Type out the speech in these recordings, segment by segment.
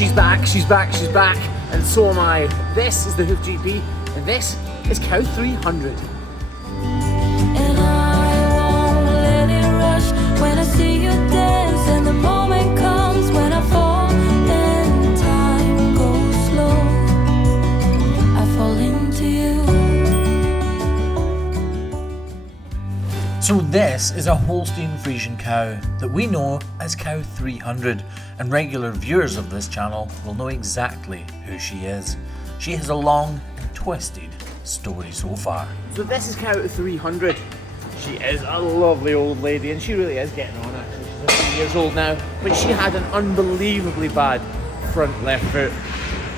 She's back, she's back, she's back, and so am I. This is the Hoof GP, and this is cow 300. And I won't let it rush when I see you dance, and the moment comes when I fall and time goes slow. I fall into you. So this is a Holstein Friesian cow that we know as cow 300, and regular viewers of this channel will know exactly who she is. She has a long and twisted story so far. So this is cow 300. She is a lovely old lady, and she really is getting on actually. She's a few years old now, but she had an unbelievably bad front left foot,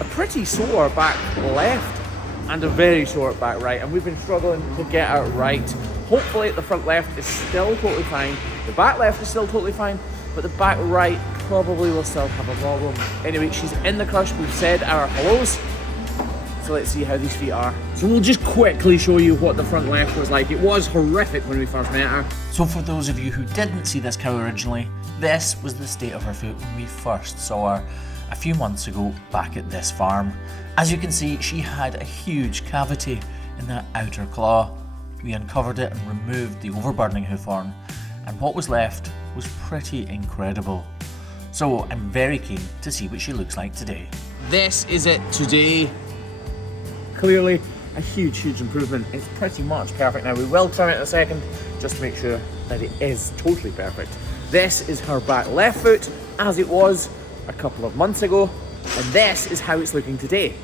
a pretty sore back left, and a very short back right, and we've been struggling to get her right. Hopefully the front left is still totally fine, the back left is still totally fine, but the back right probably will still have a problem. Anyway, she's in the crush, we've said our hellos, so let's see how these feet are. So we'll just quickly show you what the front left was like. It was horrific when we first met her. So for those of you who didn't see this cow originally, this was the state of her foot when we first saw her a few months ago back at this farm. As you can see, she had a huge cavity in that outer claw. We uncovered it and removed the overburdening hoof horn, and what was left was pretty incredible. So I'm very keen to see what she looks like today. This is it today. Clearly a huge improvement. It's pretty much perfect now. We will trim it in a second just to make sure that it is totally perfect. This is her back left foot as it was a couple of months ago, and this is how it's looking today.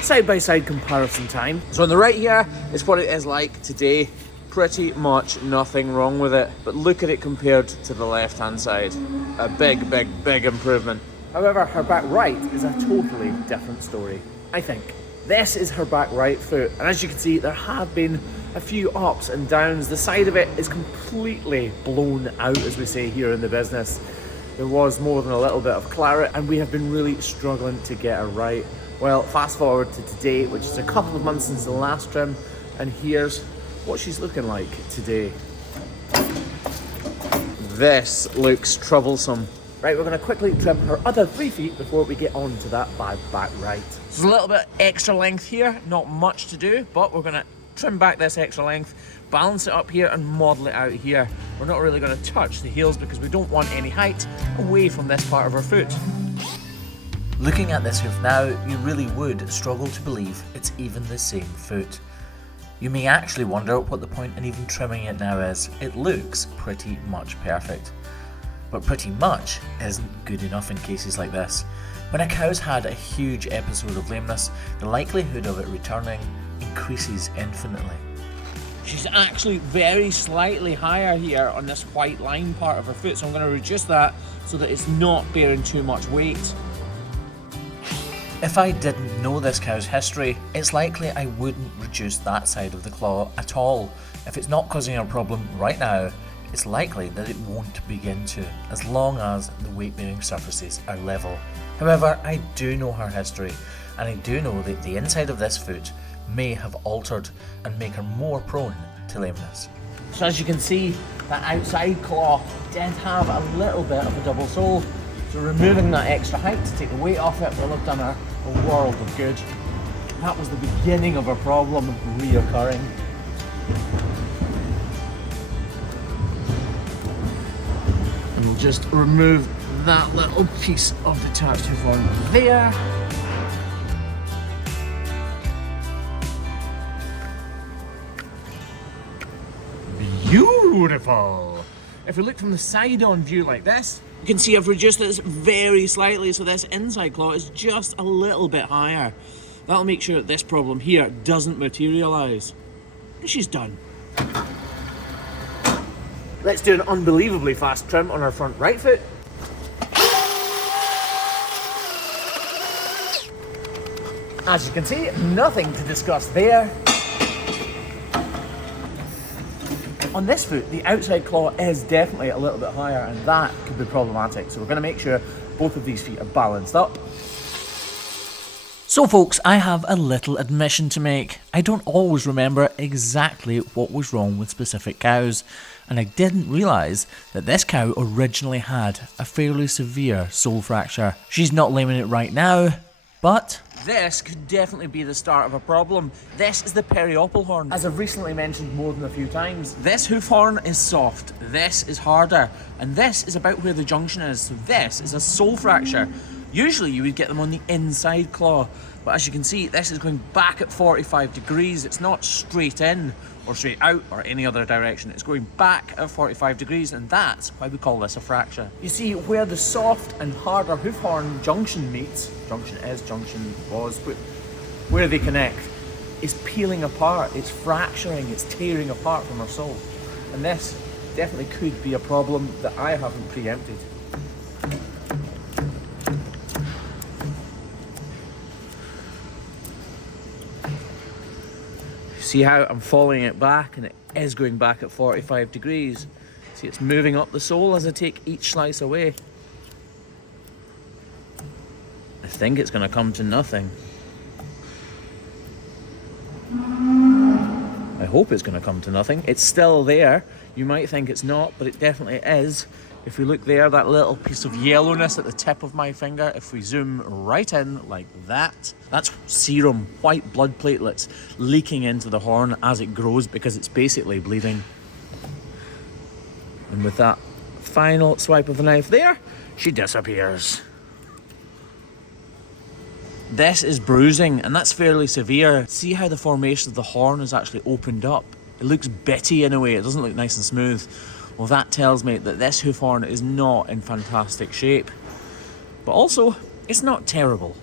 Side by side comparison time. So on the right here is what it is like today. Pretty much nothing wrong with it, but look at it compared to the left hand side. A big improvement. However, her back right is a totally different story, I think. This is her back right foot, and as you can see, there have been a few ups and downs. The side of it is completely blown out, as we say here in the business. There was more than a little bit of claret, and we have been really struggling to get her right. Well, fast forward to today, which is a couple of months since the last trim, and here's what she's looking like today. This looks troublesome. Right, we're going to quickly trim her other 3 feet before we get on to that bad back right. There's a little bit extra length here, not much to do, but we're going to trim back this extra length, balance it up here and model it out here. We're not really going to touch the heels because we don't want any height away from this part of her foot. Looking at this hoof now, you really would struggle to believe it's even the same foot. You may actually wonder what the point in even trimming it now is. It looks pretty much perfect. But pretty much isn't good enough in cases like this. When a cow's had a huge episode of lameness, the likelihood of it returning increases infinitely. She's actually very slightly higher here on this white line part of her foot, so I'm going to reduce that so that it's not bearing too much weight. If I didn't know this cow's history, it's likely I wouldn't reduce that side of the claw at all. If it's not causing her a problem right now, it's likely that it won't begin to, as long as the weight-bearing surfaces are level. However, I do know her history, and I do know that the inside of this foot may have altered and make her more prone to lameness. So as you can see, that outside claw did have a little bit of a double sole, so removing that extra height to take the weight off it will have done her a world of good. That was the beginning of a problem reoccurring. And we'll just remove that little piece of detached hoof horn there. Beautiful! If we look from the side on view like this, you can see I've reduced this very slightly, so this inside claw is just a little bit higher. That'll make sure that this problem here doesn't materialise. And she's done. Let's do an unbelievably fast trim on our front right foot. As you can see, nothing to discuss there. On this foot, the outside claw is definitely a little bit higher, and that could be problematic. So we're going to make sure both of these feet are balanced up. So folks, I have a little admission to make. I don't always remember exactly what was wrong with specific cows, and I didn't realise that this cow originally had a fairly severe sole fracture. She's not lame in it right now, but this could definitely be the start of a problem. This is the periopal horn. As I've recently mentioned more than a few times, this hoof horn is soft, this is harder, and this is about where the junction is. So this is a sole fracture. Usually you would get them on the inside claw, but as you can see, this is going back at 45 degrees. It's not straight in or straight out or any other direction. It's going back at 45 degrees, and that's why we call this a fracture. You see, where the soft and harder hoof horn junction meets, junction is, junction was, where they connect, is peeling apart, it's fracturing, it's tearing apart from our sole. And this definitely could be a problem that I haven't preempted. See how I'm following it back, and it is going back at 45 degrees. See, it's moving up the sole as I take each slice away. I think it's going to come to nothing. I hope it's going to come to nothing. It's still there. You might think it's not, but it definitely is. If we look there, that little piece of yellowness at the tip of my finger, if we zoom right in like that, that's serum, white blood platelets leaking into the horn as it grows because it's basically bleeding. And with that final swipe of the knife there, she disappears. This is bruising, and that's fairly severe. See how the formation of the horn is actually opened up? It looks bitty in a way, it doesn't look nice and smooth. Well, that tells me that this hoof horn is not in fantastic shape. But also, it's not terrible.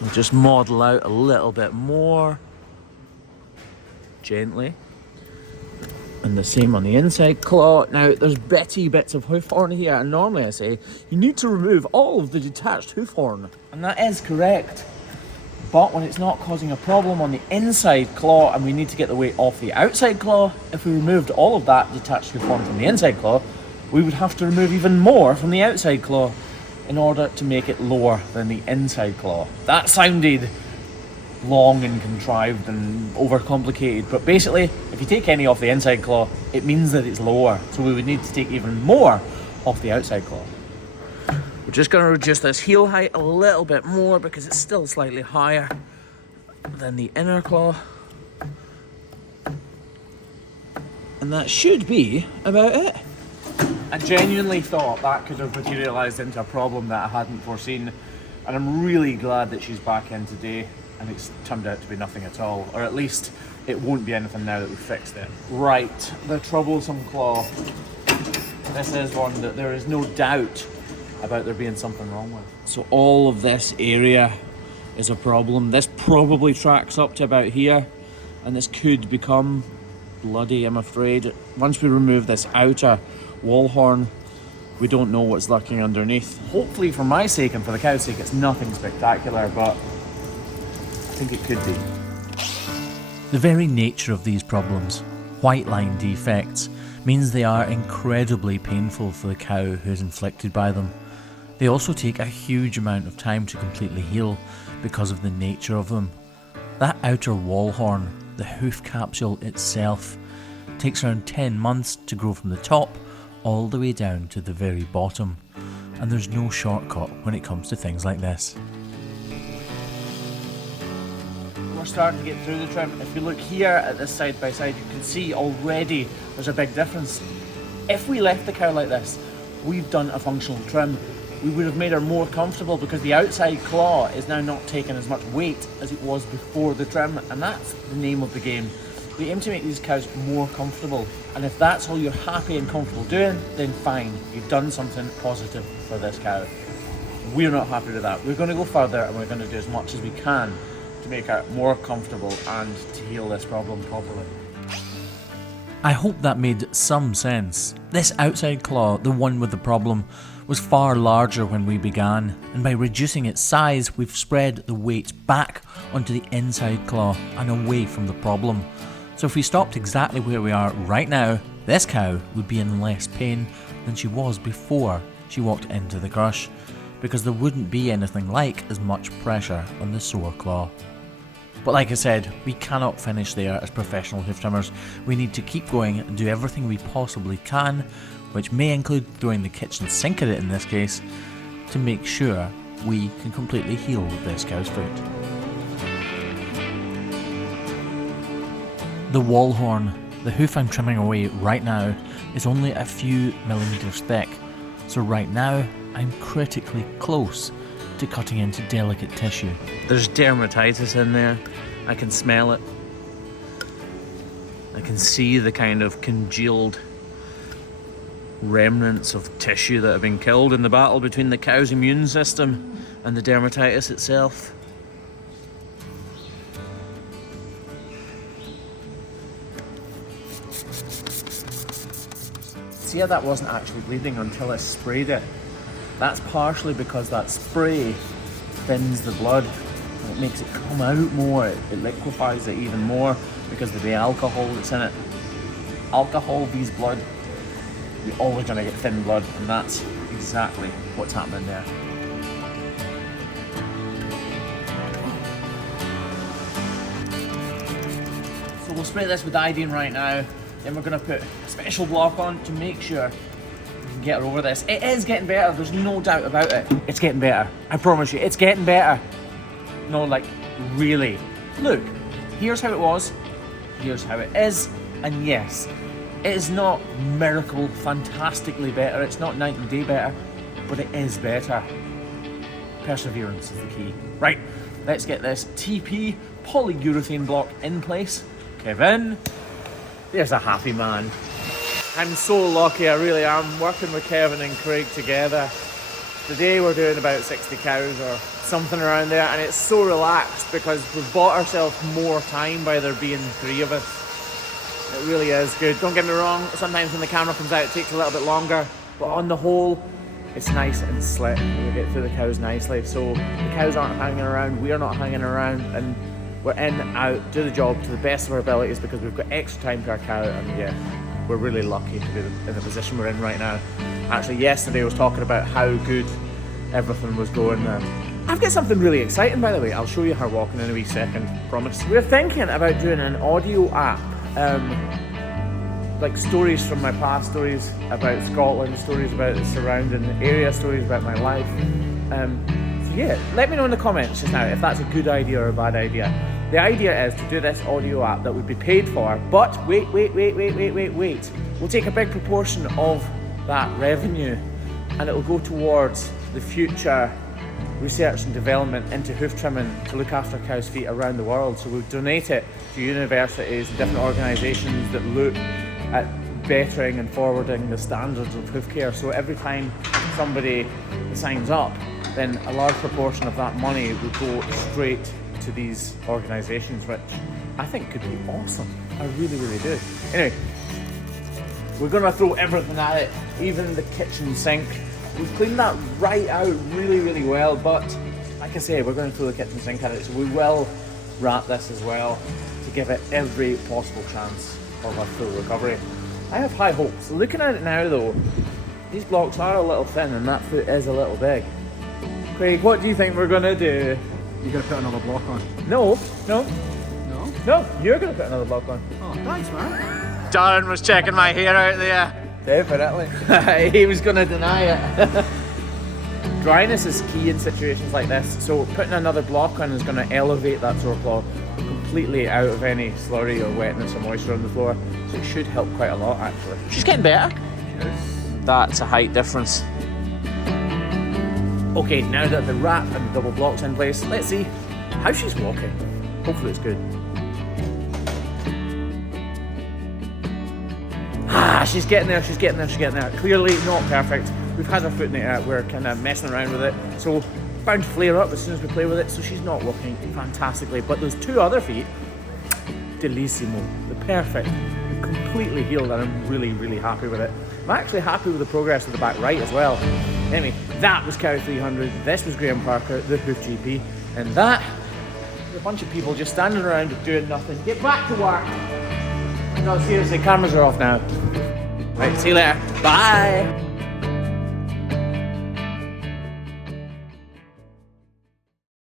We'll just model out a little bit more. Gently. And the same on the inside claw. Now, there's bitty bits of hoof horn here, and normally I say, you need to remove all of the detached hoof horn. And that is correct. But when it's not causing a problem on the inside claw and we need to get the weight off the outside claw, if we removed all of that detached hoof horn from the inside claw, we would have to remove even more from the outside claw in order to make it lower than the inside claw. That sounded long and contrived and overcomplicated, but basically, if you take any off the inside claw, it means that it's lower. So we would need to take even more off the outside claw. We're just going to reduce this heel height a little bit more because it's still slightly higher than the inner claw. And that should be about it. I genuinely thought that could have materialised into a problem that I hadn't foreseen, and I'm really glad that she's back in today and it's turned out to be nothing at all, or at least it won't be anything now that we've fixed it. Right, the troublesome claw. This is one that there is no doubt about there being something wrong with. So all of this area is a problem. This probably tracks up to about here, and this could become bloody, I'm afraid. Once we remove this outer wall horn, we don't know what's lurking underneath. Hopefully for my sake and for the cow's sake, it's nothing spectacular, but I think it could be. the very nature of these problems, white line defects, means they are incredibly painful for the cow who is inflicted by them. They also take a huge amount of time to completely heal because of the nature of them. That outer wall horn, the hoof capsule itself, takes around 10 months to grow from the top all the way down to the very bottom, and there's no shortcut when it comes to things like this. We're starting to get through the trim. If you look here at this side by side, you can see already there's a big difference. If we left the cow like this, we've done a functional trim. We would have made her more comfortable because the outside claw is now not taking as much weight as it was before the trim, and that's the name of the game. We aim to make these cows more comfortable, and if that's all you're happy and comfortable doing, then fine, you've done something positive for this cow. We're not happy with that. We're going to go further, and we're going to do as much as we can to make her more comfortable and to heal this problem properly. I hope that made some sense. This outside claw, the one with the problem, was far larger when we began, and by reducing its size, we've spread the weight back onto the inside claw and away from the problem. So if we stopped exactly where we are right now, this cow would be in less pain than she was before she walked into the crush. because there wouldn't be anything like as much pressure on the sore claw. But like I said, we cannot finish there as professional hoof trimmers. We need to keep going and do everything we possibly can, which may include throwing the kitchen sink at it in this case, to make sure we can completely heal this cow's foot. The wall horn, the hoof I'm trimming away right now, is only a few millimeters thick, so right now I'm critically close to cutting into delicate tissue. There's dermatitis in there. I can smell it. I can see the kind of congealed remnants of tissue that have been killed in the battle between the cow's immune system and the dermatitis itself. See how that wasn't actually bleeding until I sprayed it? That's partially because that spray thins the blood. It makes it come out more. It liquefies it even more because of the alcohol that's in it. Alcohol vs blood. You're always going to get thin blood, and that's exactly what's happening there. So we'll spray this with iodine right now. Then we're going to put a special block on to make sure we can get her over this. It is getting better, there's no doubt about it. It's getting better, I promise you, it's getting better. No, like, really. Look, here's how it was, here's how it is, and yes, it is not miracle, fantastically better, it's not night and day better, but it is better. Perseverance is the key. Right, let's get this TP polyurethane block in place. Kevin. There's a happy man. I'm so lucky, I really am, working with Kevin and Craig together. Today we're doing about 60 cows or something around there, and it's so relaxed because we've bought ourselves more time by there being 3 of us. It really is good. Don't get me wrong, sometimes when the camera comes out it takes a little bit longer, but on the whole, it's nice and slick. We get through the cows nicely, so the cows aren't hanging around, we're not hanging around, and we're in, out, do the job to the best of our abilities because we've got extra time per cow, and yeah, we're really lucky to be in the position we're in right now. Actually, yesterday I was talking about how good everything was going. I've got something really exciting, by the way. I'll show you her walking in a wee second, promise. We're thinking about doing an audio app, like stories from my past, stories about Scotland, stories about the surrounding area, stories about my life. So yeah, let me know in the comments just now if that's a good idea or a bad idea. The idea is to do this audio app that would be paid for, but wait. We'll take a big proportion of that revenue and it will go towards the future research and development into hoof trimming to look after cows' feet around the world. So we'll donate it to universities and different organisations that look at bettering and forwarding the standards of hoof care. So every time somebody signs up, then a large proportion of that money will go straight to these organisations, which I think could be awesome. I really do. Anyway, we're going to throw everything at it, even the kitchen sink. We've cleaned that right out really well, but like I say, we're going to throw the kitchen sink at it, so we will wrap this as well to give it every possible chance of a full recovery. I have high hopes. Looking at it now though, these blocks are a little thin and that foot is a little big. Craig, what do you think we're going to do? You're going to put another block on? No, you're going to put another block on. Oh, thanks, man. Darren was checking my hair out there. Definitely. He was going to deny it. Dryness is key in situations like this, so putting another block on is going to elevate that sore claw completely out of any slurry or wetness or moisture on the floor, so it should help quite a lot actually. She's getting better. That's a height difference. Okay, now that the wrap and the double block's in place, let's see how she's walking. Hopefully it's good. She's getting there. Clearly not perfect. We've had her foot in the air, we're kind of messing around with it, so bound to flare up as soon as we play with it, so she's not walking fantastically. But those 2 other feet, delissimo, they're perfect, completely healed, and I'm really happy with it. I'm actually happy with the progress of the back right as well. Anyway, that was Cow 300, this was Graham Parker, the Hoof GP, and that was a bunch of people just standing around doing nothing. Get back to work! No, seriously, cameras are off now. Right, see you later. Bye!